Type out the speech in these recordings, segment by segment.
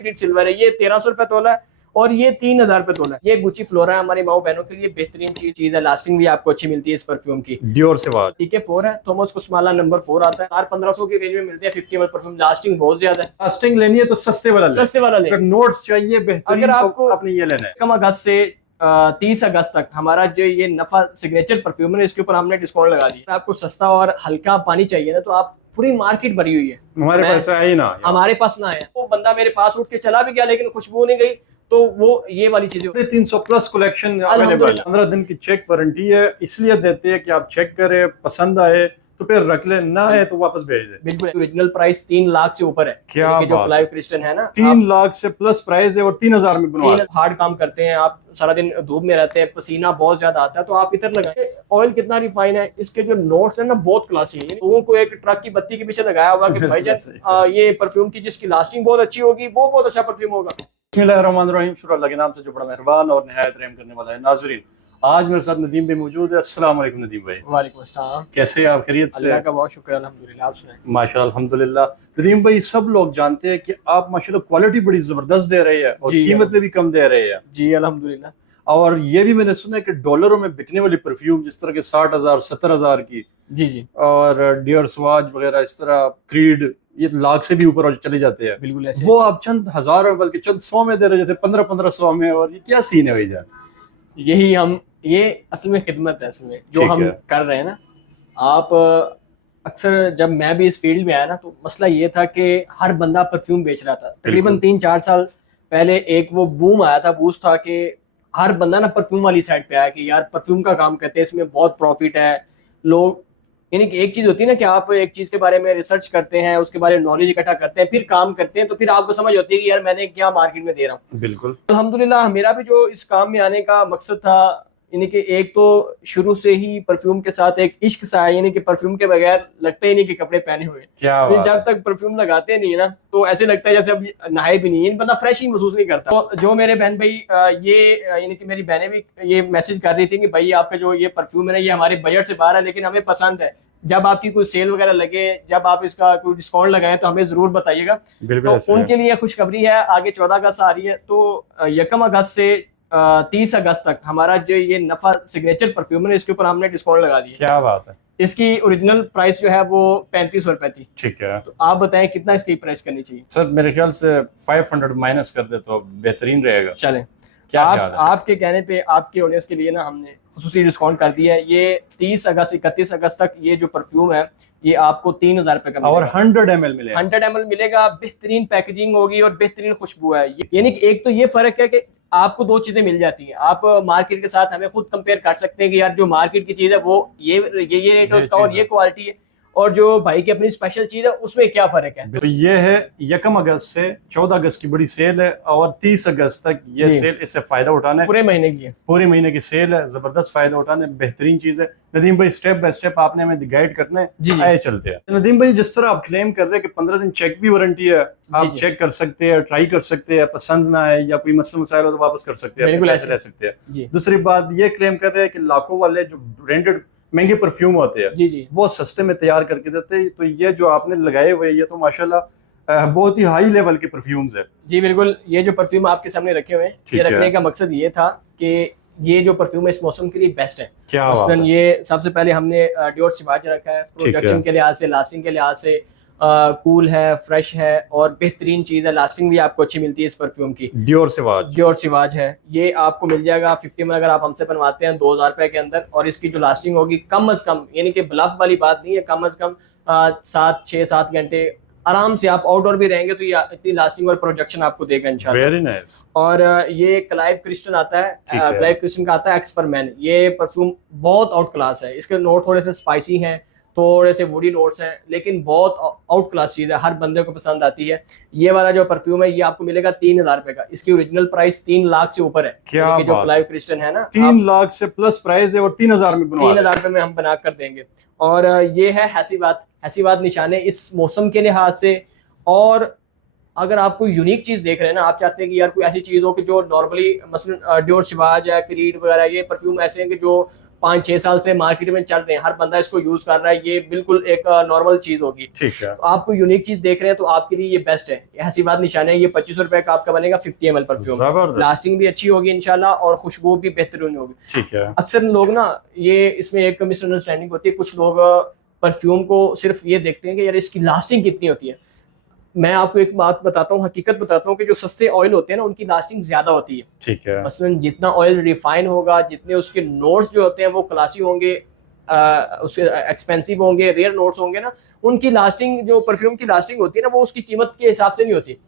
Silver है, ये 1300 रुपए तोला है और ये 3000 रुपए तोला है। ये गुची फ्लोरा है, हमारी माओ बहनों के लिए बेहतरीन चीज है, लास्टिंग भी आपको अच्छी मिलती है इस परफ्यूम की। डियोर से बात ठीक है, 4 है, थॉमस कुसमाला नंबर 4 आता है। 1500 की रेंज में मिलते हैं 50 ml परफ्यूम, लास्टिंग बहुत ज्यादा है। लास्टिंग लेनी है तो सस्ते वाला ले, सस्ते वाला ले। अगर नोट्स चाहिए बेहतरीन अगर तो आपको आपने ये लेना है। कम अगस्त से 30 अगस्त तक हमारा जो ये नफा सिग्नेचर परफ्यूम है, इसके ऊपर हमने डिस्काउंट लगा दिया। आपको सस्ता और हल्का पानी चाहिए ना, तो आप पूरी मार्केट भरी हुई है, हमारे पास है ही ना, हमारे पास ना है। वो बंदा मेरे पास उठ के चला भी गया लेकिन खुशबू नहीं गई, तो वो ये वाली चीजें। 300 प्लस कलेक्शन अवेलेबल, 15 दिन की चेक वारंटी है, इसलिए देते हैं कि आप चेक करें, पसंद आए तो फिर रख ले, ना आए तो वापस भेज दे। बिल्कुल, ओरिजिनल प्राइस 3 लाख से ऊपर है। क्या जो क्लाइव क्रिस्टन है ना, 3 लाख से प्लस प्राइस है और 3000 में बनवा। हार्ड काम करते हैं आप, सारा दिन धूप में रहते हैं, पसीना बहुत ज्यादा आता है, तो आप इधर लगाए। ऑयल कितना रिफाइन है, इसके जो नोट्स है ना बहुत क्लासी है। लोगों को एक ट्रक की बत्ती के पीछे लगाया होगा कि भाईजान ये परफ्यूम की जिसकी लास्टिंग बहुत अच्छी होगी वो बहुत अच्छा परफ्यूम होगा। बिस्मिल्लाहिर्रहमानिर्रहीम, शुरू अल्लाह के नाम से जो बड़ा मेहरबान और निहायत रहम करने वाला है। नाज़रीन, आज मेरे साथ नदीम भाई मौजूद है। अस्सलाम वालेकुम नदीम भाई। वालेकुम अस्सलाम। कैसे हैं आप, खैरियत से? अल्लाह का बहुत शुक्र, अल्हम्दुलिल्लाह। आप सुनाएं? माशाल्लाह अल्हम्दुलिल्लाह। नदीम भाई, सब लोग जानते हैं कि आप माशाल्लाह क्वालिटी बड़ी जबरदस्त दे रहे हैं और कीमत में भी कम दे रहे हैं। जी अल्हम्दुलिल्लाह। और ये भी मैंने सुना है कि डॉलरों में बिकने वाली परफ्यूम जिस तरह के 60,000 70,000 की, जी जी, और डियर स्वाज वगैरह इस तरह क्रीड, ये लाख से भी ऊपर और चले जाते हैं। बिल्कुल ऐसे। वो आप चंद हजार में बल्कि चंद सौ में दे रहे, जैसे 1500 में। और ये क्या सीन है भैया? यही हम, ये असल में खिदमत है, असल में जो हम कर रहे हैं ना। आप अक्सर जब मैं भी इस फील्ड में आया ना, तो मसला ये था कि हर बंदा परफ्यूम बेच रहा था। तकरीबन 3-4 साल पहले एक वो बूम आया था, बूस्ट था कि हर बंदा ना परफ्यूम वाली साइड पे आया कि यार परफ्यूम का काम करते हैं, इसमें बहुत प्रॉफिट है। लोग, यानी कि एक चीज होती है ना कि आप एक चीज के बारे में रिसर्च करते हैं, उसके बारे में नॉलेज इकट्ठा करते हैं, फिर काम करते हैं, तो फिर आपको समझ होती है कि यार मैंने क्या मार्केट में दे रहा हूँ। बिल्कुल अल्हम्दुलिल्लाह, मेरा भी जो इस काम में आने का मकसद था, यानी कि एक तो शुरू से ही परफ्यूम के साथ एक इश्क सा है, यानी कि परफ्यूम के बगैर लगता ही नहीं कि कपड़े पहने हुए। जब तक परफ्यूम लगाते नहीं है ना, तो ऐसे लगता है जैसे अब नहाए भी नहीं है, बंदा फ्रेश ही महसूस नहीं करता। तो जो मेरे बहन भाई ये यानी कि मेरी बहनें भी ये मैसेज कर रही थी कि भाई आपका जो ये परफ्यूम है ना, ये हमारे बजट से बाहर है लेकिन हमें पसंद है। जब आपकी कोई सेल वगैरह लगे, जब आप इसका कोई डिस्काउंट लगाएं तो हमें जरूर बताइएगा। तो उनके लिए खुशखबरी है, आगे 14 अगस्त आ रही है, तो 1 अगस्त से 30 अगस्त तक हमारा जो ये नफा सिग्नेचर परफ्यूम है, इसके ऊपर हमने डिस्काउंट लगा दिया। क्या बात है। इसकी ओरिजिनल प्राइस जो है वो 3500 रुपए थी। ठीक है, तो आप बताएं कितना इसकी प्राइस करनी चाहिए? सर मेरे ख्याल से 500 माइनस कर दे तो बेहतरीन रहेगा। चलें, क्या आपके कहने पे आपके ऑडियंस के लिए ना हमने खुसूसी डिस्काउंट कर दिया है। ये 30 अगस्त 31 अगस्त तक ये जो परफ्यूम है ये आपको 3000 रुपए का और 100 ml मिलेगा। 100 ml मिलेगा। बेहतरीन पैकेजिंग होगी और बेहतरीन खुशबू है। यानी कि एक तो ये फर्क है कि आपको दो चीजें मिल जाती हैं। आप मार्केट के साथ हमें खुद कंपेयर कर सकते हैं कि यार जो मार्केट की चीज है वो ये रेट है उसका और ये क्वालिटी है, और जो भाई की अपनी स्पेशल चीज है उसमें क्या फर्क है। तो ये है 1 अगस्त से 14 अगस्त की बड़ी सेल है और 30 अगस्त तक ये सेल, इससे फायदा उठाना है। पूरे महीने की है, पूरे महीने की सेल है, जबरदस्त फायदा उठाना है, बेहतरीन चीज है। नदीम भाई, स्टेप बाय स्टेप आपने हमें गाइड करना है। जी आए चलते हैं। नदीम भाई, जिस तरह आप क्लेम कर रहे हैं कि 15 दिन चेक भी वारंटी है, आप चेक कर सकते हैं, ट्राई कर सकते हैं, पसंद ना आए या कोई मसला मसाइल हो तो वापस कर सकते हैं, पैसे ले सकते हैं। दूसरी बात ये क्लेम कर रहे हैं कि लाखों वाले जो ब्रांडेड महंगे परफ्यूम होते हैं वो सस्ते में तैयार करके देते हैं। तो ये जो आपने लगाए हुए ये तो माशाल्लाह बहुत ही हाई लेवल के परफ्यूम्स है। जी बिल्कुल, ये जो परफ्यूम आपके सामने रखे हुए हैं, ये रखने का मकसद ये था कि ये जो परफ्यूम है इस मौसम के लिए बेस्ट है। क्या मसलन ये सबसे पहले हमने डियोर शिवाज रखा है, प्रोडक्शन के लिहाज से, लास्टिंग के लिहाज से कूल है, फ्रेश है और बेहतरीन चीज है। लास्टिंग भी आपको अच्छी मिलती है इस परफ्यूम की। डियोर शिवाज है, ये आपको मिल जाएगा 50 में, अगर आप हमसे बनवाते हैं 2000 रुपए के अंदर। और इसकी जो लास्टिंग होगी कम अज कम, यानी कि ब्लफ वाली बात नहीं है, कम अज कम 6-7 घंटे आराम से आप आउटडोर भी रहेंगे तो ये इतनी लास्टिंग और प्रोडक्शन आपको देगा इंशाल्लाह। Very nice. और ये क्लाइव क्रिस्टन आता है, क्लाइव क्रिस्टन का आता है एक्सपरमैन। ये परफ्यूम बहुत आउट क्लास है, इसके नोट थोड़े से स्पाइसी हैं, थोड़े से वुडी नोट्स हैं, लेकिन बहुत आउट क्लास चीज है, हर बंदे को पसंद आती है। ये वाला जो परफ्यूम है ये आपको मिलेगा 3000 रुपए का। इसकी ओरिजिनल प्राइस 3 लाख से ऊपर है। क्या जो क्लाइव क्रिस्टन है ना, 3 लाख से प्लस प्राइस है और 3000 में 3000 रुपए में हम बना कर देंगे। और ये है हैसीबाद निशाने इस मौसम के लिहाज से। और अगर आप कोई यूनिक चीज देख रहे हैं ना, आप चाहते हैं कि यार कोई ऐसी चीज हो कि जो नॉर्मली मसलन डियोर शिवाज या क्रीड वगैरह, ये परफ्यूम ऐसे हैं कि जो 5-6 साल से मार्केट में चल रहे हैं, हर बंदा इसको यूज कर रहा है, ये बिल्कुल एक नॉर्मल चीज होगी। ठीक है। तो आपको यूनिक चीज देख रहे हैं तो आपके लिए ये बेस्ट है। ऐसी बात निशान है, ये 2500 रुपए का आपका बनेगा 50 ml परफ्यूम, लास्टिंग भी अच्छी होगी इंशाल्लाह और खुशबू भी बेहतरीन होगी। ठीक है। अक्सर लोग ना ये इसमें एक मिसअंडरस्टैंडिंग होती है, कुछ लोग परफ्यूम को सिर्फ ये देखते हैं कि यार इसकी लास्टिंग कितनी होती है। मैं आपको एक बात बताता हूँ, हकीकत बताता हूँ कि जो सस्ते ऑयल होते हैं ना उनकी लास्टिंग ज्यादा होती है। ठीक है। मसलन जितना ऑयल रिफाइन होगा, जितने उसके नोट्स जो होते हैं वो क्लासी होंगे, उसके एक्सपेंसिव होंगे, रेयर नोट्स होंगे ना, उनकी लास्टिंग, जो परफ्यूम की लास्टिंग होती है ना, वो उसकी कीमत के हिसाब से नहीं होती।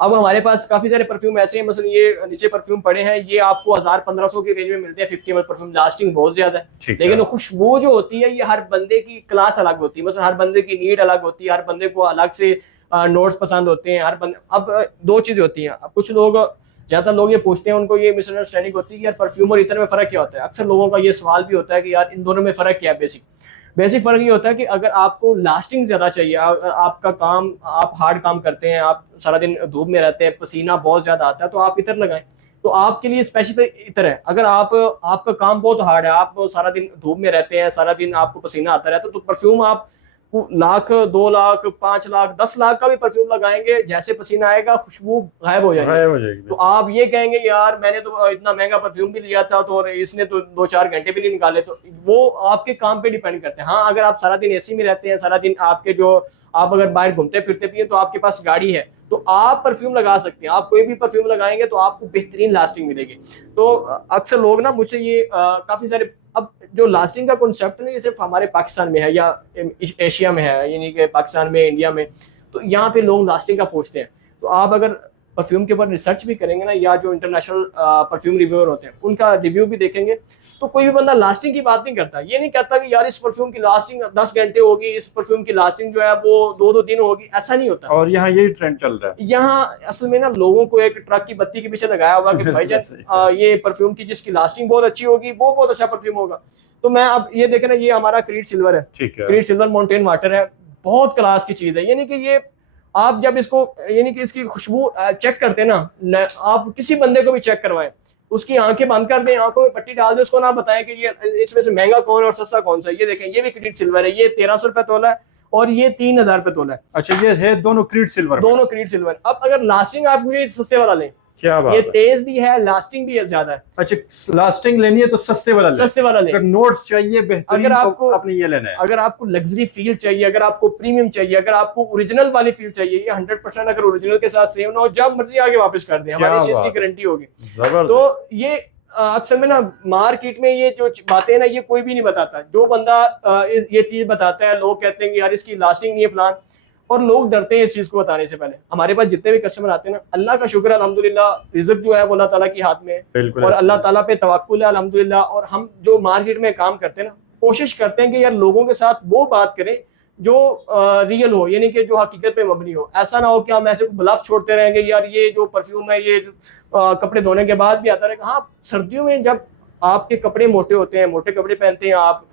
अब हमारे पास काफी सारे परफ्यूम ऐसे हैं, मतलब ये नीचे परफ्यूम पड़े हैं, ये आपको 1000-1500 की रेंज में मिलते हैं 50 ml परफ्यूम, लास्टिंग बहुत ज्यादा है। लेकिन खुशबू जो होती है ये हर बंदे की क्लास अलग होती है, मतलब हर बंदे की नीड अलग होती है, हर बंदे को अलग से नोट्स पसंद होते हैं, हर बंदे। अब दो चीजें होती हैं, अब कुछ लोग, ज्यादातर लोग ये पूछते हैं, उनको ये मिसअंडरस्टैंडिंग होती है कि यार परफ्यूम और इतर में फर्क क्या होता है। अक्सर लोगों का ये सवाल भी होता है कि यार इन दोनों में फर्क क्या है। बेसिक फर्क ये होता है कि अगर आपको लास्टिंग ज्यादा चाहिए, अगर आपका काम, आप हार्ड काम करते हैं, आप सारा दिन धूप में रहते हैं, पसीना बहुत ज्यादा आता है, तो आप इतर लगाएं, तो आपके लिए स्पेसिफिक इतर है। अगर आपका काम बहुत हार्ड है, आप सारा दिन धूप में रहते हैं, सारा दिन आपको पसीना आता रहता है, तो परफ्यूम आप 1 लाख, 2 लाख, 5 लाख, 10 लाख का भी परफ्यूम लगाएंगे, जैसे पसीना आएगा खुशबू गायब हो जाएगी। तो आप ये कहेंगे यार मैंने तो इतना महंगा परफ्यूम भी लिया था तो इसने तो 2-4 घंटे भी नहीं निकाले, तो वो आपके काम पे डिपेंड करते हैं। हाँ, अगर आप सारा दिन एसी में रहते हैं, सारा दिन आपके जो, आप अगर बाहर घूमते फिरते भी हैं, तो आपके पास गाड़ी है, तो आप परफ्यूम लगा सकते हैं। आप कोई भी परफ्यूम लगाएंगे तो आपको बेहतरीन लास्टिंग मिलेगी। तो अक्सर लोग ना मुझसे ये काफी सारे, अब जो लास्टिंग का कॉन्सेप्ट नहीं सिर्फ हमारे पाकिस्तान में है या एशिया में है, यानी कि पाकिस्तान में, इंडिया में, तो यहाँ पे लोग लास्टिंग का पूछते हैं। तो आप अगर परफ्यूम के ऊपर रिसर्च भी करेंगे ना, या जो इंटरनेशनल परफ्यूम रिव्यूअर होते हैं उनका रिव्यू भी देखेंगे, तो कोई भी बंदा लास्टिंग की बात नहीं करता। ये नहीं कहता कि यार इस परफ्यूम की लास्टिंग 10 घंटे होगी, इस परफ्यूम की लास्टिंग जो है वो 2-2 दिन होगी, ऐसा नहीं होता। और यहाँ यही ट्रेंड चल रहा है। यहाँ असल में ना लोगों को एक ट्रक की बत्ती के पीछे लगाया होगा कि भाईजान ये परफ्यूम की जिसकी लास्टिंग बहुत अच्छी होगी वो बहुत अच्छा परफ्यूम होगा। तो मैं अब ये देखे ना, ये हमारा क्रीड सिल्वर है, क्रीड सिल्वर माउंटेन वाटर है, बहुत क्लास की चीज है। यानी कि ये आप जब इसको, यानी कि इसकी खुशबू चेक करते हैं ना, आप किसी बंदे को भी चेक करवाएं, उसकी आंखें बंद कर दें, आंखों में पट्टी डाल दें, उसको ना बताएं कि ये इसमें से महंगा कौन है और सस्ता कौन सा है। ये देखें, ये भी क्रीड सिल्वर है, ये 1300 रुपए तोला है और ये 3000 रुपए तोला है। अच्छा, ये है दोनों क्रीड सिल्वर, दोनों क्रीड सिल्वर। अब अगर लास्टिंग आप मुझे सस्ते वाला लें, क्या बात ये है, तेज भी है, लास्टिंग भी है ज्यादा है। अच्छा, लास्टिंग लेनी है तो सस्ते वाला ले। अगर नोट्स चाहिए बेहतरीन, अगर आपको, तो आपने ये लेना है। अगर आपको लग्जरी फील चाहिए, अगर आपको प्रीमियम चाहिए, अगर आपको ओरिजिनल वाली फील चाहिए, ये 100% अगर ओरिजिनल के साथ सेम ना हो, जब मर्जी आगे वापस कर दें, हमारी इस चीज की गारंटी होगी। तो ये अक्सर में ना मार्केट में ये जो बातें हैं ना, ये कोई भी नहीं बताता। जो बंदा ये चीज बताता है, लोग कहते हैं कि यार इसकी लास्टिंग नहीं है फलान, और लोग डरते हैं इस चीज को बताने से पहले। हमारे पास जितने भी कस्टमर आते हैं ना, अल्लाह का शुक्र है अल्हम्दुलिल्लाह, रिज़्क जो है वो अल्लाह ताला के हाथ में है, और अल्लाह ताला पे तवक्कुल है अल्हम्दुलिल्लाह। और हम जो मार्केट में काम करते हैं ना, कोशिश करते हैं कि यार लोगों के साथ वो बात करें जो रियल हो, यानी कि जो हकीकत पे मबनी हो। ऐसा ना हो कि हम ऐसे ब्लफ छोड़ते रहेंगे, यार ये जो परफ्यूम है ये कपड़े धोने के बाद भी आता रहेगा। हाँ, सर्दियों में जब आपके कपड़े मोटे होते हैं, मोटे कपड़े पहनते हैं आप,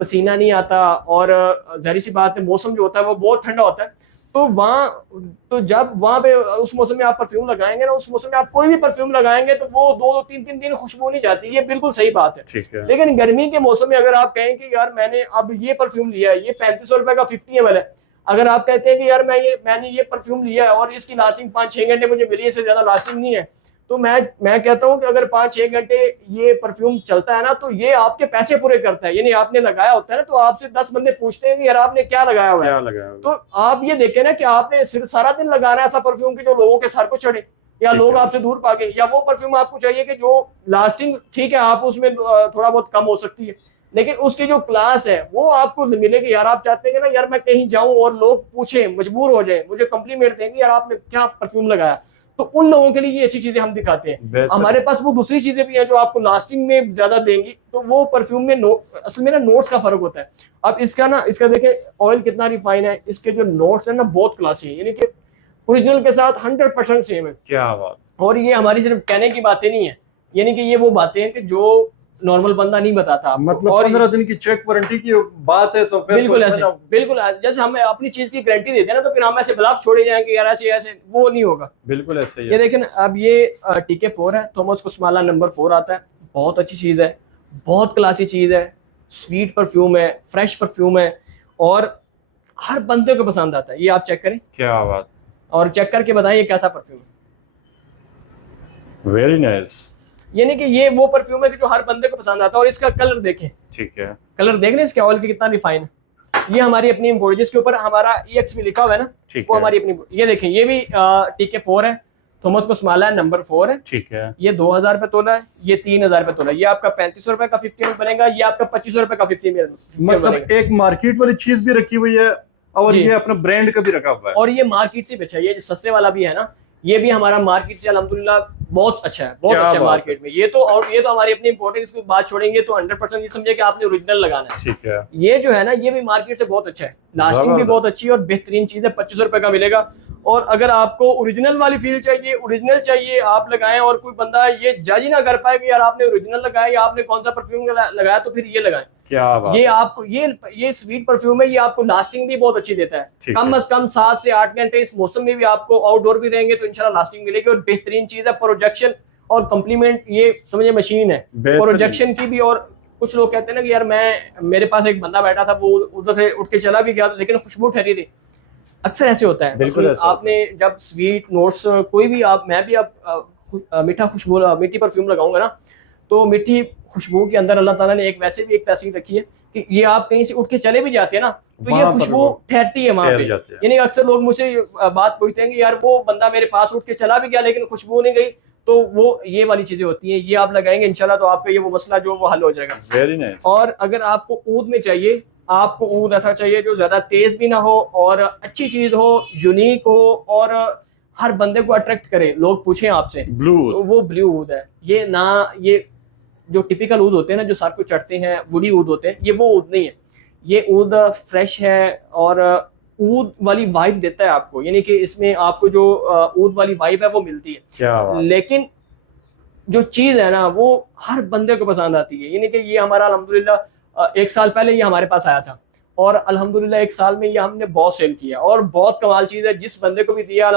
पसीना नहीं आता, और जाहिर सी बात है मौसम जो होता है वो बहुत ठंडा होता है, तो जब वहां पे उस मौसम में आप परफ्यूम लगाएंगे ना, उस मौसम में आप कोई भी परफ्यूम लगाएंगे तो वो 2-3 दिन खुशबू नहीं जाती। ये बिल्कुल सही बात है। ठीक है। लेकिन गर्मी के मौसम में अगर आप कहें कि यार मैंने अब ये परफ्यूम लिया है, ये 3500 रुपए का 50 ml है, अगर आप कहते हैं कि यार मैंने ये परफ्यूम लिया है और इसकी लास्टिंग 5-6 घंटे मुझे मिली है, इससे ज्यादा लास्टिंग नहीं है, तो मैं कहता हूं कि अगर 5-6 घंटे ये परफ्यूम चलता है ना, तो ये आपके पैसे पूरे करता है। यानी आपने लगाया होता है ना, तो आपसे 10 बंदे पूछते हैं कि यार आपने क्या लगाया हुआ है, तो आप ये देखें ना कि आपने सिर्फ सारा दिन लगाना है ऐसा परफ्यूम कि जो लोगों के सर को चढ़े, या लोग आपसे दूर भागे। या वो परफ्यूम आपको चाहिए कि जो लास्टिंग, ठीक है आप उसमें थोड़ा बहुत कम हो सकती है, लेकिन उसकी जो क्लास है वो आपको मिलेगी। यार आप चाहते हैं कि ना यार मैं कहीं जाऊं और लोग पूछे, मजबूर हो जाए, मुझे कॉम्प्लीमेंट देंगे यार आपने क्या परफ्यूम लगाया, तो उन लोगों के लिए ये अच्छी चीजें हम दिखाते हैं। हमारे पास वो दूसरी चीजें भी हैं जो आपको लास्टिंग में ज्यादा देंगी, तो वो परफ्यूम में असल में ना नोट्स का फर्क होता है। अब इसका देखें ऑयल कितना रिफाइन है, इसके जो नोट्स है ना बहुत क्लासी है, यानी कि ओरिजिनल के साथ 100% सेम है। क्या बात। और ये हमारी सिर्फ कहने की बातें नहीं है, यानी कि ये वो बातें हैं कि जो नॉर्मल बंदा नहीं बताता। मतलब 15 दिन की चेक वारंटी की बात है, तो फिर बिल्कुल तो ऐसे, बिल्कुल जैसे हम अपनी चीज की गारंटी देते हैं ना, तो फिर हम ऐसे ब्लफ छोड़े जाएंगे यार ऐसे ऐसे, वो नहीं होगा। बिल्कुल ऐसे ही है। ये देखें अब ये TK4 है, थॉमस कुसमाला नंबर 4 आता है, बहुत अच्छी चीज है, बहुत क्लासी चीज है। स्वीट परफ्यूम है, फ्रेश परफ्यूम है और हर बंदे को पसंद आता है। ये आप चेक करें, क्या बात, और चेक करके बताएं ये कैसा परफ्यूम है। Very nice. यानी कि ये वो परफ्यूम है कि जो हर बंदे को पसंद आता है। और इसका कलर देखें, ठीक है, कलर देख रहे हैं इसके ऑयल की कितना रिफाइन है। ये हमारी अपनी इम्पोर्ट, जिसके ऊपर हमारा EX भी लिखा हुआ है ना, वो हमारी अपनी। ये देखें, ये भी TK4 है, थॉमस को स्माला है, नंबर 4 है, ठीक है। ये 2000 रुपए तोला है, ये 3000 रुपए तोला है। ये आपका 3500 रुपए का 50 ml बनेगा, ये आपका 2500 रुपए का 50 ml मतलब एक मार्केट वाली चीज भी रखी हुई है और ये अपना ब्रांड का भी रखा हुआ है। और ये मार्केट से बेचा है, ये सस्ते वाला भी है ना, ये भी हमारा मार्केट से अल्हम्दुलिल्लाह बहुत अच्छा है, बहुत अच्छा है मार्केट में। ये तो, और ये तो हमारी अपनी इंपोर्टेंट, इसकी बात छोड़ेंगे तो 100% ये समझे कि आपने ओरिजिनल लगाना है। ठीक है। ये जो है ना, ये भी मार्केट से बहुत अच्छा है, लास्टिंग भी बहुत अच्छी है और बेहतरीन चीज है। 2500 रुपए का मिलेगा। और अगर आपको ओरिजिनल वाली फील चाहिए, ओरिजिनल चाहिए, आप लगाएं और कोई बंदा ये जज ही ना कर पाए कि यार आपने ओरिजिनल लगाया या आपने कौन सा परफ्यूम लगाया, तो फिर ये लगाएं। क्या बात, ये आपको ये स्वीट परफ्यूम है, ये आपको लास्टिंग भी बहुत अच्छी देता है। कम से कम 7 से 8 घंटे इस मौसम में भी आपको आउटडोर भी रहेंगे तो इंशाल्लाह लास्टिंग मिलेगी। और बेहतरीन चीज है, प्रोजेक्शन और कम्प्लीमेंट, ये समझे मशीन है प्रोजेक्शन की भी। और कुछ लोग कहते हैं ना कि यार मेरे पास एक बंदा बैठा था, वो उधर से उठ के चला भी गया लेकिन खुशबू ठहरी थी। अक्सर ऐसे होता है। बिल्कुल आपने जब स्वीट नोट्स कोई भी, आप मैं भी अब मीठा खुशबू मीठी परफ्यूम लगाऊंगा ना, तो मीठी खुशबू के अंदर अल्लाह ताला ने एक वैसे भी एक तासीर रखी है कि ये आप कहीं से उठ के चले भी जाते हैं ना, तो ये खुशबू ठहरती है वहां पे। यानी अक्सर लोग मुझसे बात पूछते हैं कि यार वो बंदा मेरे पास उठ के चला भी गया लेकिन खुशबू नहीं गई, तो वो ये वाली चीजें होती हैं। ये आप लगाएंगे इंशाल्लाह तो आपका ये वो मसला जो वो हल हो जाएगा। Very nice. और अगर आपको ऊद में चाहिए, आपको ऊद ऐसा चाहिए जो ज्यादा तेज भी ना हो और अच्छी चीज हो, यूनिक हो और हर बंदे को अट्रैक्ट करे, लोग पूछें आपसे, ब्लू, तो वो ब्लू ऊद है। ये ना, ये जो टिपिकल ऊद होते हैं ना, जो सर को चढ़ते हैं, वुडी ऊद होते हैं, ये वो ऊद नहीं है। ये ऊद फ्रेश है और ऊद वाली वाइब देता है आपको। यानी कि इसमें आपको जो ऊद वाली वाइब है वो मिलती है। क्या लेकिन जो चीज है ना, वो हर बंदे को पसंद आती है। यानी कि ये हमारा अल्हम्दुलिल्लाह 1 साल पहले ये हमारे पास आया था और अल्हम्दुलिल्लाह 1 साल में ये हमने बहुत सेल किया और बहुत कमाल चीज है। जिस बंदे को भी दिया,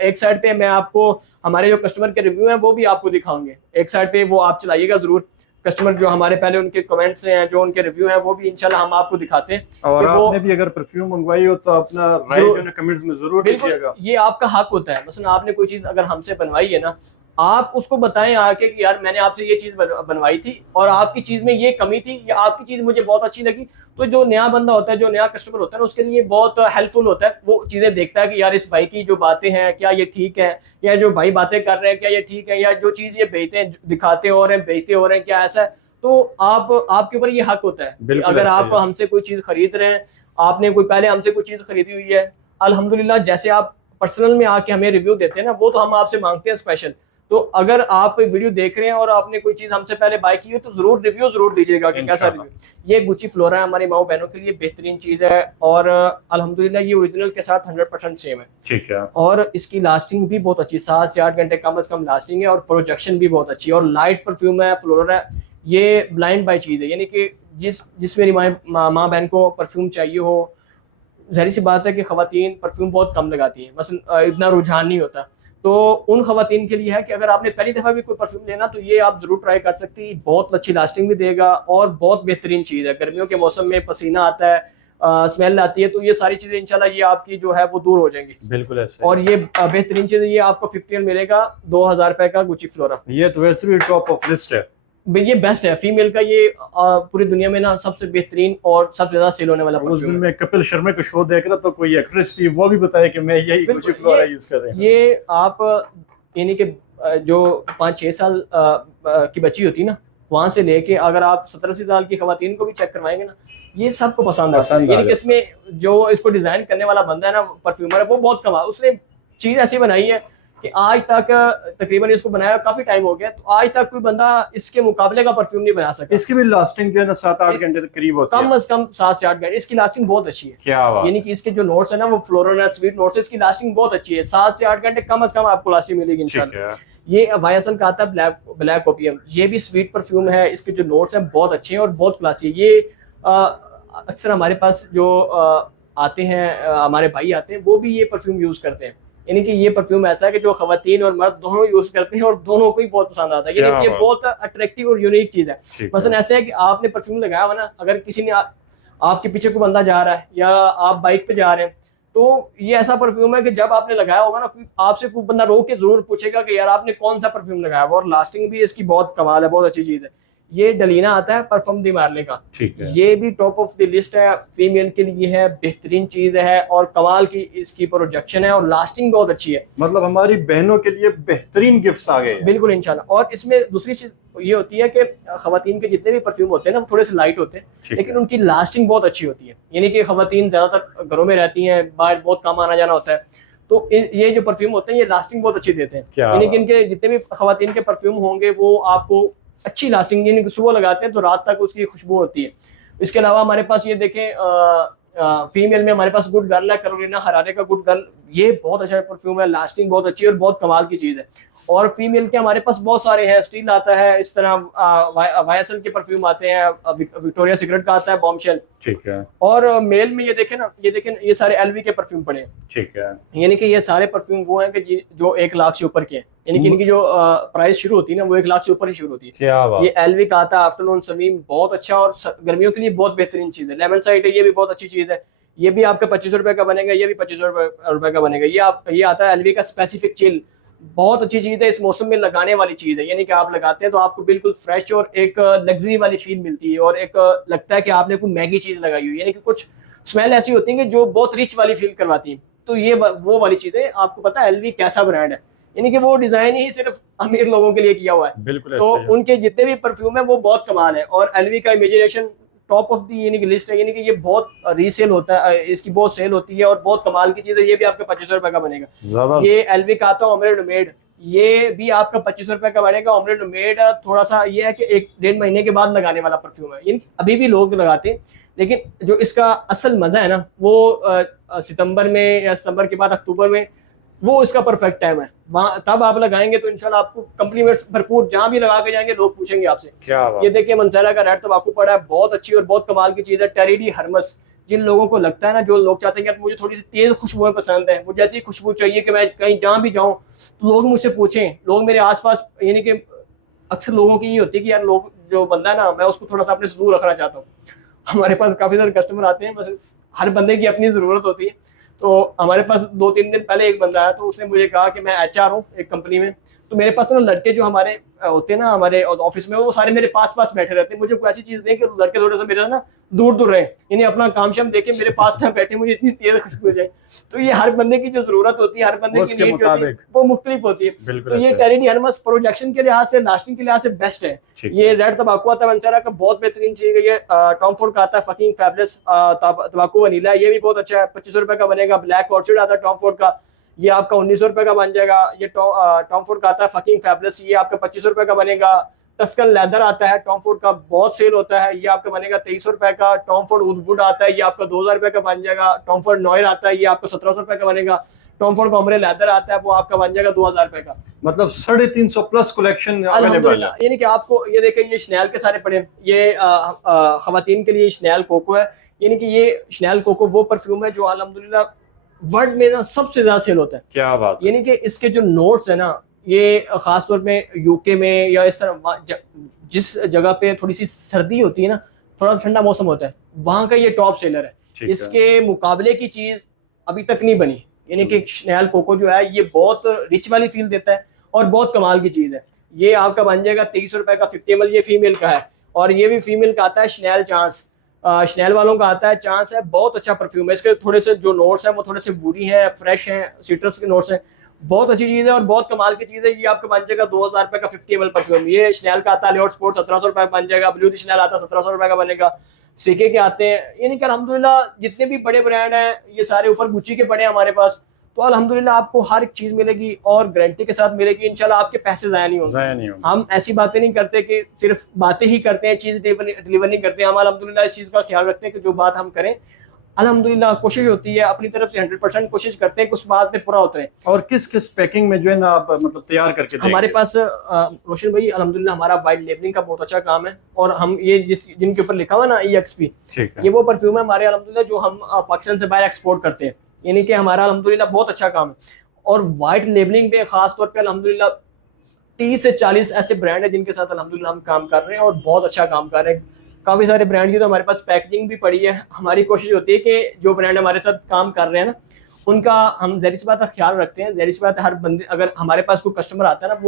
एक साइड पे मैं आपको हमारे जो कस्टमर के रिव्यू हैं वो भी आपको दिखाऊंगे, एक साइड पे वो आप चलाइएगा जरूर। कस्टमर जो हमारे पहले उनके कमेंट्स हैं, जो उनके रिव्यू हैं, वो भी इंशाल्लाह हम आपको दिखाते हैं। और आपने भी अगर परफ्यूम मंगवाई हो तो अपना राय जो कमेंट्स में जरूर दीजिएगा। ये आपका हक होता है। मसलन आपने कोई चीज अगर हमसे बनवाई है ना, आप उसको बताएं आके कि यार मैंने आपसे ये चीज बनवाई थी और आपकी चीज में ये कमी थी या आपकी चीज मुझे बहुत अच्छी लगी। तो जो नया बंदा होता है, जो नया कस्टमर होता है ना, उसके लिए बहुत हेल्पफुल होता है। वो चीजें देखता है कि यार इस भाई की जो बातें हैं क्या ये ठीक है, या जो भाई बातें कर रहे हैं क्या ये ठीक है, या जो चीज ये बेचते हैं, दिखाते हो रहे हैं, बेचते हो रहे हैं, क्या ऐसा है। तो आपके ऊपर ये हक होता है। अगर आप हमसे कोई चीज खरीद रहे हैं, आपने कोई पहले हमसे कोई चीज खरीदी हुई है, अल्हम्दुलिल्लाह जैसे आप पर्सनल में आके हमें रिव्यू देते हैं ना, वो तो हम आपसे मांगते हैं स्पेशल। तो अगर आप वीडियो देख रहे हैं और आपने कोई चीज हमसे पहले बाय की हो तो जरूर रिव्यू जरूर दीजिएगा कि कैसा रिव्यू। ये गुची फ्लोरा है, हमारी माओ बहनों के लिए बेहतरीन चीज है और अल्हम्दुलिल्लाह ये ओरिजिनल के साथ 100% सेम है। ठीक है। और इसकी लास्टिंग भी बहुत अच्छी, 7 से 8 घंटे कम से कम लास्टिंग है और प्रोजेक्शन भी बहुत अच्छी है और लाइट परफ्यूम है, फ्लोरा है। ये ब्लाइंड बाय चीज है, यानी कि जिस मेरी माँ बहन को परफ्यूम चाहिए हो, जाहिर सी बात है कि खवातीन परफ्यूम बहुत कम लगाती हैं, मसलन इतना रुझान नहीं होता। तो उन खवातीन के लिए है कि अगर आपने पहली दफ़ा भी कोई परफ्यूम लेना तो ये आप जरूर ट्राई कर सकती है। बहुत अच्छी लास्टिंग भी देगा और बहुत बेहतरीन चीज़ है। गर्मियों के मौसम में पसीना आता है, स्मेल आती है, तो ये सारी चीज़ें इंशाल्लाह ये आपकी जो है वो दूर हो जाएंगी। बिल्कुल ऐसे। और ये बेहतरीन चीज़, ये आपको 50 ml मिलेगा 2000 रुपए का गुची फ्लोरा। ये तो वैसे भी टॉप ऑफ लिस्ट है, ये बेस्ट है फीमेल का। ये पूरी दुनिया में ना सबसे बेहतरीन और सबसे ज्यादा सेल होने वाला उस दिन मैं कपिल शर्मा का शो देख रहा था, कोई एक्ट्रेस थी, वो भी बताया कि मैं यही गुची फ्लोरा यूज कर रही हूं। ये आप यानी कि जो 5-6 साल की बच्ची होती ना, वहां से लेके अगर आप 17 साल की खवातीन को भी चेक करवाएंगे ना, ये सबको पसंद आता है। यानी कि इसमें जो इसको डिजाइन करने वाला बंदा है ना, परफ्यूमर है, वो बहुत कमाल, उसने चीज ऐसी बनाई है कि आज तक तकरीबन इसको बनाया काफी टाइम हो गया, तो आज तक कोई बंदा इसके मुकाबले का परफ्यूम नहीं बना सका। इसकी भी लास्टिंग जो है ना 7-8 घंटे तक करीब होती है, कम से कम 7 से 8 घंटे इसकी लास्टिंग बहुत अच्छी है। क्या बात। यानी कि इसके जो नोट्स है ना, वो फ्लोरल है, स्वीट नोट्स है, इसकी लास्टिंग बहुत अच्छी है। 7 से 8 घंटे कम से कम आपको लास्टिंग मिलेगी इंशाल्लाह। ये YSL का आता है ब्लैक ओपियम, ये भी स्वीट परफ्यूम है। इसके जो नोट्स हैं बहुत अच्छे हैं और बहुत क्लासी है। ये अक्सर हमारे पास जो आते हैं, हमारे भाई आते हैं, वो भी ये परफ्यूम यूज करते हैं यानी कि ये परफ्यूम ऐसा है कि जो खवातीन और मर्द दोनों यूज करते हैं और दोनों को ही बहुत पसंद आता है। ये बहुत अट्रैक्टिव और यूनिक चीज है। मसलन ऐसे है कि आपने परफ्यूम लगाया हुआ ना, अगर किसी ने आपके पीछे कोई बंदा जा रहा है या आप बाइक पे जा रहे हैं, तो ये ऐसा परफ्यूम है कि जब आपने लगाया होगा ना, आपसे कोई बंदा रोक के जरूर पूछेगा कि यार आपने कौन सा परफ्यूम लगाया हुआ। और लास्टिंग भी इसकी बहुत कमाल है, बहुत अच्छी चीज है। ये डलीना आता है परफ्यूम दी मार्ले का, ठीक है। ये भी टॉप ऑफ द लिस्ट है, फीमेल के लिए है, बेहतरीन चीज है और कमाल की इसकी प्रोजेक्शन है और लास्टिंग बहुत अच्छी है। मतलब हमारी बहनों के लिए बेहतरीन गिफ्ट्स आ गए। बिल्कुल इंशाल्लाह। और इसमें दूसरी चीज ये होती है कि खवातीन के जितने भी परफ्यूम होते हैं ना, वो थोड़े से लाइट होते हैं लेकिन उनकी लास्टिंग बहुत अच्छी होती है। यानी कि खवातीन ज्यादातर घरों में रहती हैं, बाहर बहुत काम आना जाना होता है, तो ये जो परफ्यूम होते हैं ये लास्टिंग बहुत अच्छी देते हैं। यानी कि इनके जितने भी खवातीन के परफ्यूम होंगे वो आपको अच्छी लास्टिंग, यानी सुबह लगाते हैं तो रात तक उसकी खुशबू होती है। इसके अलावा हमारे पास ये देखें फीमेल में हमारे पास गुड गर्ल है, कैरोलिना हरारे का गुड गर्ल, ये बहुत अच्छा परफ्यूम है, लास्टिंग बहुत अच्छी है और बहुत कमाल की चीज है। और फीमेल के हमारे पास बहुत सारे हैं, स्टील आता है, इस तरह वाईएसएल के परफ्यूम आते हैं, विक्टोरिया सीक्रेट का आता है, बॉम्बशेल, ठीक है। और मेल में ये देखें ना, ये देखें ये सारे एलवी के परफ्यूम पड़े हैं, ठीक है। यानी कि ये सारे परफ्यूम वो हैं कि जो 1 लाख से ऊपर के हैं, यानी कि इनकी जो प्राइस शुरू होती है ना वो 1 लाख से ऊपर ही शुरू होती है। क्या बात। ये एलवी का आता है आफ्टरनून समीम, बहुत अच्छा और गर्मियों के लिए बहुत बेहतरीन चीज है। लेमन साइड है, ये भी बहुत अच्छी चीज है, ये भी आपका 2500 रुपए का बनेगा, ये भी 2500 रुपए का बनेगा। ये आता है एलवी का स्पेसिफिक चिल, बहुत अच्छी चीज है, इस मौसम में लगाने वाली चीज है। यानी कि आप लगाते हैं तो आपको बिल्कुल फ्रेश और एक लग्जरी वाली फील मिलती है और एक लगता है कि आपने कोई महंगी चीज लगाई हुई है। यानी कि कुछ स्मेल ऐसी होती है कि जो बहुत रिच वाली फील करवाती है, तो ये वो वाली चीज है। आपको पता है एलवी कैसा ब्रांड है, यानी कि वो डिजाइन ही सिर्फ अमीर लोगों के लिए किया हुआ है। बिल्कुल। तो उनके जितने भी परफ्यूम है वो बहुत कमाल है और एलवी का इमेजिनेशन टॉप ऑफ दी यानी कि लिस्ट है। यानी कि ये बहुत रीसेल होता है, इसकी बहुत सेल होती है और बहुत कमाल की चीज है। ये भी आपका 2500 रुपए का बनेगा। ये एलवी का आता है ओमरे नुमेड, ये भी आपका 2500 रुपए का बनेगा। ओमरे नुमेड थोड़ा सा ये है कि 1-1.5 महीने के बाद लगाने वाला परफ्यूम है, यानी अभी भी लोग लगाते हैं, लेकिन जो इसका असल मजा है ना वो सितंबर में या सितंबर के बाद अक्टूबर में, वो इसका परफेक्ट टाइम है। वहां तब आप लगाएंगे तो इंशाल्लाह आपको कम्प्लीमेंट्स भरपूर, जहां भी लगा के जाएंगे लोग पूछेंगे आपसे। क्या ये देखिए मंसेरा का रेड तंबाकू पड़ा है, बहुत अच्छी और बहुत कमाल की चीज है। टेरी डी हर्मस, जिन लोगों को लगता है ना, जो लोग चाहते हैं कि मुझे थोड़ी सी तेज खुशबुएं पसंद है, मुझे ऐसी खुशबू चाहिए कि मैं कहीं जहां भी जाऊं तो लोग मुझसे पूछें, लोग मेरे आसपास, यानी कि अक्सर लोगों की ये होती है कि यार लोग जो बंदा है ना मैं उसको थोड़ा सा अपने से दूर रखना चाहता हूँ। हमारे पास काफी सारे कस्टमर आते हैं, बस हर बंदे की अपनी जरूरत होती है। तो हमारे पास 2-3 दिन पहले एक बंदा आया, तो उसने मुझे कहा कि मैं एचआर हूँ एक कंपनी में, तो मेरे पास ना लड़के जो हमारे होते हैं ना हमारे ऑफिस में, वो सारे मेरे पास बैठे रहते हैं। मुझे कोई ऐसी चीज नहीं कि लड़के थोड़े से मेरे ना दूर दूर रहे, यानी अपना काम शाम देखे मेरे पास ना बैठे, मुझे इतनी तेज खुशबू हो जाए। तो ये हर बंदे की जो जरूरत होती है, हर बंदे की नीड होती है, वो मुख्तलिफ होती है। तो ये टेरी डी हर्मस प्रोजेक्शन के लिहाज से, लास्टिंग के लिहाज से बेस्ट है। ये रेड तंबाकू आता है मंसेरा का, बहुत बेहतरीन चीज है। ये टॉम फोर्ड का आता है फकिंग फैबुलस तंबाकू वनीला, ये भी बहुत अच्छा है, 2500 रुपए का बनेगा। ब्लैक ऑर्चिड आता है टॉम फोर्ड का, ये आपका 1900 रुपए का बन जाएगा। ये टॉम फोर्ड का आता है फकिंग फैबुलस, ये आपका 2500 रुपए का बनेगा। टस्कन लेदर आता है टॉम फोर्ड का, बहुत सेल होता है, ये आपका बनेगा 2300 रुपए का। टॉम फोर्ड वुड आता है, ये आपका 2000 रुपए का बन जाएगा। टॉम फोर्ड नॉयर आता है, ये आपका 1700 रुपए का बनेगा। टॉम फोर्ड का ओमरे लेदर आता है, वो आपका बन जाएगा 2000 रुपए का। मतलब 350 प्लस कलेक्शन अवेलेबल है। यानी कि आपको ये देखें, ये शनेल के सारे पड़े, ये खवातीन के लिए शनेल कोको है। यानी कि ये शनेल कोको वो परफ्यूम है जो अल्हम्दुलिल्लाह वर्ल्ड में ना सबसे ज्यादा सेल होता है। क्या बात। यानी कि इसके जो नोट्स है ना, ये खास तौर पे यूके में या इस तरह जिस जगह पे थोड़ी सी सर्दी होती है ना, थोड़ा ठंडा मौसम होता है, वहां का ये टॉप सेलर है। इसके मुकाबले की चीज अभी तक नहीं बनी। यानी कि शनेल कोको जो है ये बहुत रिच वाली फील देता है और बहुत कमाल की चीज है। ये आपका बन जाएगा 2300 रुपए का 50 ml, ये फीमेल का है। और ये भी फीमेल का आता है शनेल चांस, शनेल वालों का आता है चांस है, बहुत अच्छा परफ्यूम है। इसके थोड़े से जो नोट्स हैं वो थोड़े से बूढ़ी हैं, फ्रेश हैं, सिट्रस के नोट्स हैं, बहुत अच्छी चीज है और बहुत कमाल की चीज है। ये आपका बन जाएगा 2000 रुपए का 50 ml परफ्यूम। ये शनेल का आता है लियोट स्पोर्ट 1700 रुपए का बन जाएगा। ब्लू दी शनेल आता है 1700 रुपए का बनेगा। सीके के आते हैं, यानी कि अल्हम्दुलिल्लाह जितने भी बड़े ब्रांड हैं ये सारे ऊपर गुच्ची के पड़े हैं हमारे पास। तो अल्हम्दुलिल्लाह आपको हर एक चीज मिलेगी और गारंटी के साथ मिलेगी। इंशाल्लाह आपके पैसे ज़ाया नहीं होंगे। हम ऐसी बातें नहीं करते कि सिर्फ बातें ही करते हैं, चीज डिलीवर नहीं करते। हम अल्हम्दुलिल्लाह इस चीज का ख्याल रखते हैं कि जो बात हम करें अल्हम्दुलिल्लाह कोशिश होती है, अपनी तरफ से 100% कोशिश करते हैं कि उस बात पे पूरा होते हैं। और किस किस पैकिंग में जो है ना आप मतलब तैयार करके हमारे पास रोशन भाई अल्हम्दुलिल्लाह हमारा वाइट लेबलिंग का बहुत अच्छा काम है। और हम ये जिनके ऊपर लिखा हुआ ना EXP, ये वो परफ्यूम है हमारे अल्हम्दुलिल्लाह जो हम पाकिस्तान से बाहर एक्सपोर्ट करते हैं। यानी कि हमारा अल्हम्दुलिल्लाह बहुत अच्छा काम है। और वाइट लेबलिंग पे खास तौर पे अल्हम्दुलिल्लाह 30 से 40 ऐसे ब्रांड है जिनके साथ अल्हम्दुलिल्लाह हम काम कर रहे हैं और बहुत अच्छा काम कर रहे हैं। काफ़ी सारे ब्रांड की तो हमारे पास पैकेजिंग भी पड़ी है। हमारी कोशिश होती है कि जो ब्रांड हमारे साथ काम कर रहे हैं ना, उनका हम ज़ाहिर सी बात है ख्याल रखते हैं। ज़ाहिर सी बात है हर बंदे, अगर हमारे पास कोई कस्टमर आता है ना,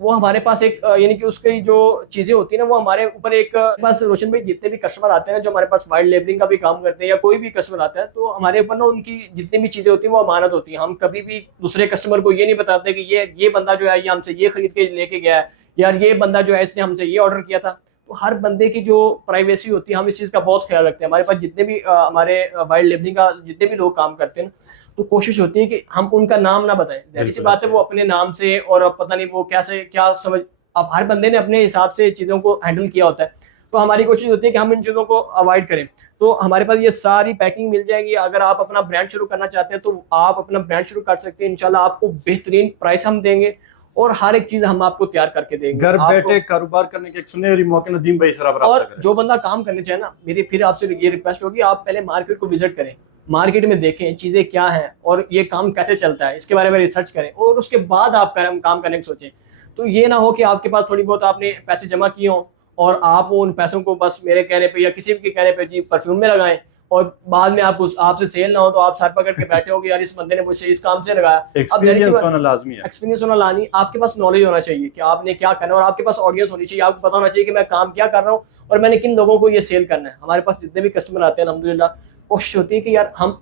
वो हमारे पास एक यानी कि उसकी जो चीज़ें होती है ना, वो हमारे ऊपर एक बस रोशन भाई जितने भी कस्टमर आते हैं जो हमारे पास वाइट लेबलिंग का भी काम करते हैं या कोई भी कस्टमर आता है, तो हमारे ऊपर ना उनकी जितनी भी चीज़ें होती हैं वो अमानत होती है। हम कभी भी दूसरे कस्टमर को ये नहीं बताते कि ये बंदा जो है ये हमसे ये खरीद के लेके गया है, यार ये बंदा जो है इसने हमसे ये ऑर्डर किया था। तो हर बंदे की जो प्राइवेसी होती है हम इस चीज़ का बहुत ख्याल रखते हैं। हमारे पास जितने भी हमारे वाइट लेबलिंग का जितने भी लोग काम करते हैं, तो कोशिश होती है कि हम उनका नाम ना बताएं। ज़ाहिर सी बात है वो अपने नाम से, और अब पता नहीं वो कैसे क्या समझ, अब हर बंदे ने अपने हिसाब से चीज़ों को हैंडल किया होता है। तो हमारी कोशिश होती है कि हम इन चीज़ों को अवॉइड करें। तो हमारे पास ये सारी पैकिंग मिल जाएगी। अगर आप अपना ब्रांड शुरू करना चाहते हैं तो आप अपना ब्रांड शुरू कर सकते हैं। इंशाल्लाह आपको बेहतरीन प्राइस हम देंगे और हर एक चीज़ हम आपको तैयार करके देंगे। घर बैठे कारोबार करने के एक सुनहरी मौके नदीम भाई सर। और जो बंदा काम करने चाहे ना, मेरी फिर आपसे ये रिक्वेस्ट होगी, आप पहले मार्केट को विजिट करें, मार्केट में देखें चीज़ें क्या हैं और ये काम कैसे चलता है, इसके बारे में रिसर्च करें और उसके बाद आप काम करने की सोचें। तो ये ना हो कि आपके पास थोड़ी बहुत आपने पैसे जमा किए हों और आप वो उन पैसों को बस मेरे कहने पे या किसी के कहने पे जी परफ्यूम में लगाएं और बाद में आपसे सेल ना हो तो आप सर पकड़ के बैठे हो कि यार इस बंदे ने मुझसे इस काम से लगाया। एक्सपीरियंस होना लाजमी है। एक्सपीरियंस होना लानी, आपके पास नॉलेज होना चाहिए कि आपने क्या करना है और आपके पास ऑडियंस होनी चाहिए। आपको पता होना चाहिए कि मैं काम क्या कर रहा हूँ और मैंने किन लोगों को ये सेल करना है। हमारे पास जितने भी कस्टमर आते हैं अल्हम्दुलिल्लाह कोशिश होती है कि यार हम,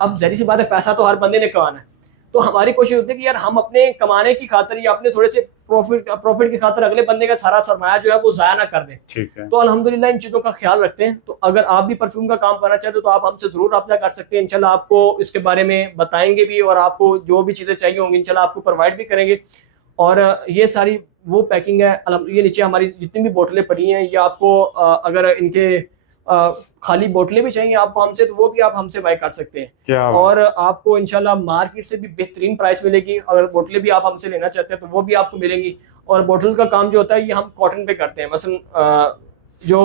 अब ज़ाहिर सी बात है पैसा तो हर बंदे ने कमाना है, तो हमारी कोशिश होती है कि यार हम अपने कमाने की खातिर या अपने थोड़े से प्रॉफिट की खातिर अगले बंदे का सारा सरमाया जो है वो जाया ना कर दें। ठीक है। तो अल्हम्दुलिल्लाह इन चीज़ों का ख्याल रखते हैं। तो अगर आप भी परफ्यूम का काम करना चाहते हो तो आप हमसे ज़रूर रब्ता कर सकते हैं। इंशाल्लाह आपको इसके बारे में बताएंगे भी और आपको जो भी चीज़ें चाहिए होंगी इंशाल्लाह आपको प्रोवाइड भी करेंगे। और ये सारी वो पैकिंग है। ये नीचे हमारी जितनी भी बोतलें पड़ी हैं, ये आपको अगर इनके खाली बोतलें भी चाहिए आपको हमसे तो वो भी आप हमसे बाय कर सकते हैं। और आपको इंशाल्लाह मार्केट से भी बेहतरीन प्राइस मिलेगी। अगर बोतलें भी आप हमसे लेना चाहते हैं तो वो भी आपको मिलेंगी। और बोतल का काम जो होता है ये हम कॉटन पे करते हैं। मसलन जो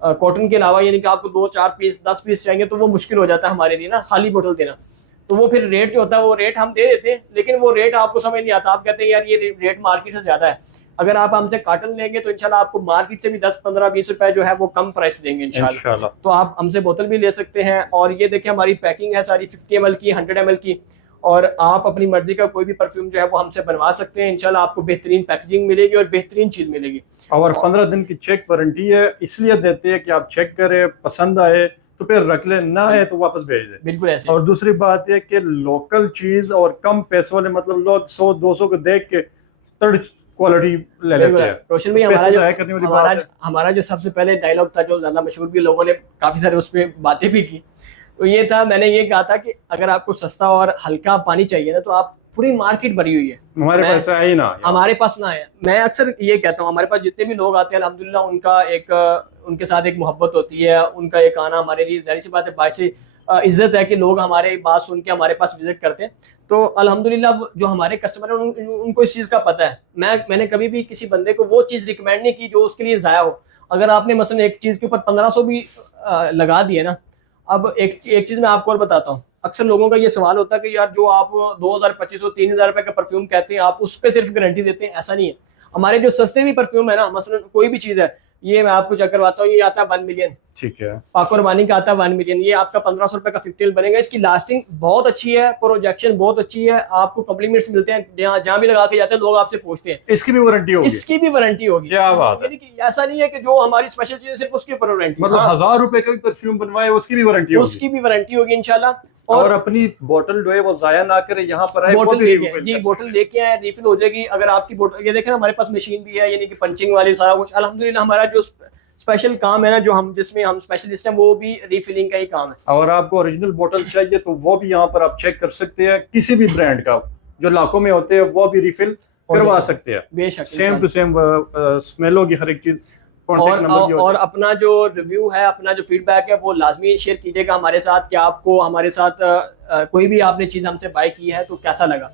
कॉटन के अलावा यानी कि आपको 2-4 पीस 10 पीस चाहिए तो वो मुश्किल हो जाता है हमारे लिए ना खाली बोतल देना। तो वो फिर रेट जो होता है वो रेट हम दे देते हैं, लेकिन वो रेट आपको समझ नहीं आता। आप कहते हैं यार ये रेट मार्केट से ज़्यादा है। अगर आप हमसे कॉटन लेंगे तो इंशाल्लाह आपको मार्केट से भी 10-15-20 रुपए जो है वो कम प्राइस देंगे इंशाल्लाह। तो आप हमसे बोतल भी ले सकते हैं। और ये देखिए हमारी पैकिंग है सारी 50 ml की, 100 ml की, और आप अपनी मर्जी का कोई भी परफ्यूम जो है वो हमसे बनवा सकते हैं। इंशाल्लाह आपको बेहतरीन पैकेजिंग मिलेगी और बेहतरीन चीज़ मिलेगी। और 15 दिन की चेक वारंटी है, इसलिए देते हैं कि आप चेक करें, पसंद आए तो फिर रख ले, ना आए तो वापस भेज दे। बिल्कुल ऐसे। और दूसरी बात है कि लोकल चीज और कम पैसों वाले, मतलब लोग 100-200 को देख के थर्ड क्वालिटी ले लेते हैं। रोशन भाई हमारा जो सबसे पहले डायलॉग था जो ज्यादा मशहूर भी, लोगों ने काफी सारे उस पर बातें भी की, तो ये था, मैंने ये कहा था कि अगर आपको सस्ता और हल्का पानी चाहिए ना तो आप पूरी मार्केट भरी हुई है, हमारे पास है ही ना, हमारे पास ना है। मैं अक्सर ये कहता हूँ हमारे पास जितने भी लोग आते हैं अल्हम्दुलिल्लाह उनके साथ एक मोहब्बत होती है। उनका एक आना हमारे लिए जाहिर सी बात है बायसे इज्जत है कि लोग हमारे बात सुन के हमारे पास विजिट करते हैं। तो अल्हम्दुलिल्लाह जो हमारे कस्टमर हैं उनको इस चीज़ का पता है। मैंने कभी भी किसी बंदे को वो चीज़ रिकमेंड नहीं की जो उसके लिए ज़ाया हो। अगर आपने मसलन एक चीज़ के ऊपर 1500 भी लगा दिए ना, अब एक चीज़ मैं आपको और बताता हूँ। अक्सर लोगों का ये सवाल होता है कि यार जो आप 2000-2500-3000 रुपए का परफ्यूम कहते हैं आप उस पर सिर्फ गारंटी देते हैं, ऐसा नहीं है। हमारे जो सस्ते भी परफ्यूम है ना, मसलन कोई भी चीज़ है, ये मैं आपको चेक करवाता हूँ, ये आता है 1 मिलियन, ठीक है, पाकोरबानी का आता है 1 मिलियन, ये आपका 1500 रुपए का 50 बनेगा। इसकी लास्टिंग बहुत अच्छी है, प्रोजेक्शन बहुत अच्छी है, आपको कॉम्प्लीमेंट्स मिलते हैं, जहाँ भी लगा के जाते हैं लोग आपसे पूछते हैं इसकी भी वारंटी होगी, इसकी भी वारंटी होगी। क्या बात है। ऐसा नहीं है कि जो हमारी स्पेशल चीज है सिर्फ उसकी ऊपर वारंटी, मतलब 1000 रुपए का भी परफ्यूम बनवाए उसकी भी वारंटी होगी, उसकी भी वारंटी होगी इंशाल्लाह। और अपनी बोतल जो है वो जाया ना करे, यहाँ पर है बोतल लेके आए, रिफिल हो जाएगी। अगर आपकी बोतल, ये देखें हमारे पास मशीन भी है, यानी कि पंचिंग वाली सारा कुछ। अल्हम्दुलिल्लाह हमारा जो स्पेशल काम है ना, जो जिसमें हम स्पेशलिस्ट हैं, वो भी रिफिलिंग का ही काम है। और आपको ओरिजिनल बोतल चाहिए तो वो भी यहाँ पर आप चेक कर सकते हैं, किसी भी ब्रांड का जो लाखों में होते हैं वो भी रिफिल करवा सकते हैं, बेशक सेम टू सेम स्मेल होगी हर एक चीज। और अपना जो रिव्यू है, अपना जो फीडबैक है वो लाजमी शेयर कीजिएगा हमारे साथ कि आपको हमारे साथ कोई भी आपने चीज़ हमसे बाय की है तो कैसा लगा।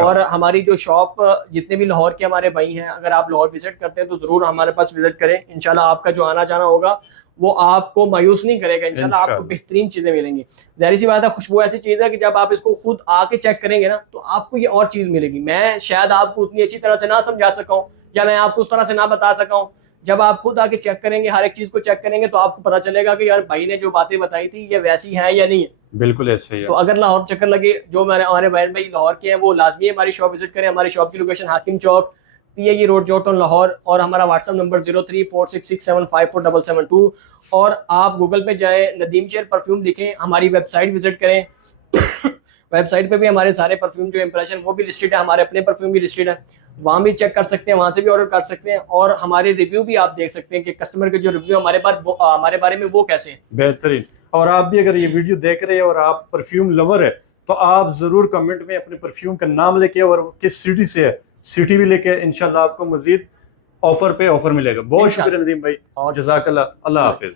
और हमारी जो शॉप, जितने भी लाहौर के हमारे भाई हैं, अगर आप लाहौर विजिट करते हैं तो ज़रूर हमारे पास विजिट करें। इंशाल्लाह आपका जो आना जाना होगा वो आपको मायूस नहीं करेगा, इंशाल्लाह आपको बेहतरीन चीजें मिलेंगी। जाहिर सी बात है, खुशबू ऐसी चीज है कि जब आप इसको खुद आके चेक करेंगे ना तो आपको ये और चीज मिलेगी। मैं शायद आपको उतनी अच्छी तरह से ना समझा सका हूं या मैं आपको उस तरह से ना बता सका हूं। जब आप खुद आके चेक करेंगे, हर एक चीज को चेक करेंगे, तो आपको पता चलेगा कि यार भाई ने जो बातें बताई थी ये वैसी है या नहीं है। बिल्कुल ऐसे ही है। तो अगर लाहौर चक्कर लगे, जो हमारे बहन भाई लाहौर के हैं वो लाजमी हमारी शॉप विजिट करें। हमारी शॉप की लोकेशन हाकिम चौक, PAE रोड, जॉर्टन, लाहौर। और हमारा व्हाट्सएप नंबर 034667547772। और आप गूगल पे जाएं, नदीम शेर परफ्यूम लिखें, हमारी वेबसाइट विजिट करें। वेबसाइट पे भी हमारे सारे परफ्यूम जो इंप्रेशन वो भी लिस्टेड है, हमारे अपने परफ्यूम भी लिस्टेड है, वहाँ भी चेक कर सकते हैं, वहाँ से भी ऑर्डर कर सकते हैं। और हमारे रिव्यू भी आप देख सकते हैं कि कस्टमर के जो रिव्यू हमारे बारे में वो कैसे हैं। बेहतरीन। और आप भी अगर ये वीडियो देख रहे हैं और आप परफ्यूम लवर है तो आप जरूर कमेंट में अपने परफ्यूम का नाम लेके और किस सिटी से है, सिटी भी लेके, इंशाल्लाह आपको मजीद ऑफर पे ऑफर मिलेगा। बहुत शुक्रिया नदीम भाई, जज़ाकल्लाह। अल्लाह हाफिज।